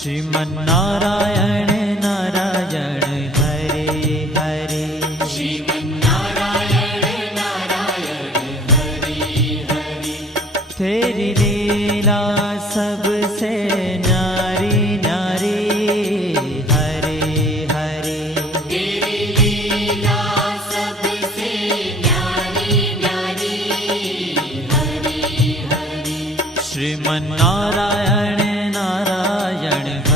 श्रीमन्नारायण नारायण हरे हरे। श्रीमन्नारायण नारायण हरे हरे। तेरी लीला सबसे न्यारी न्यारी हरे हरे। तेरी लीला सबसे न्यारी न्यारी हरे हरे। श्रीमन्नारायण नारायण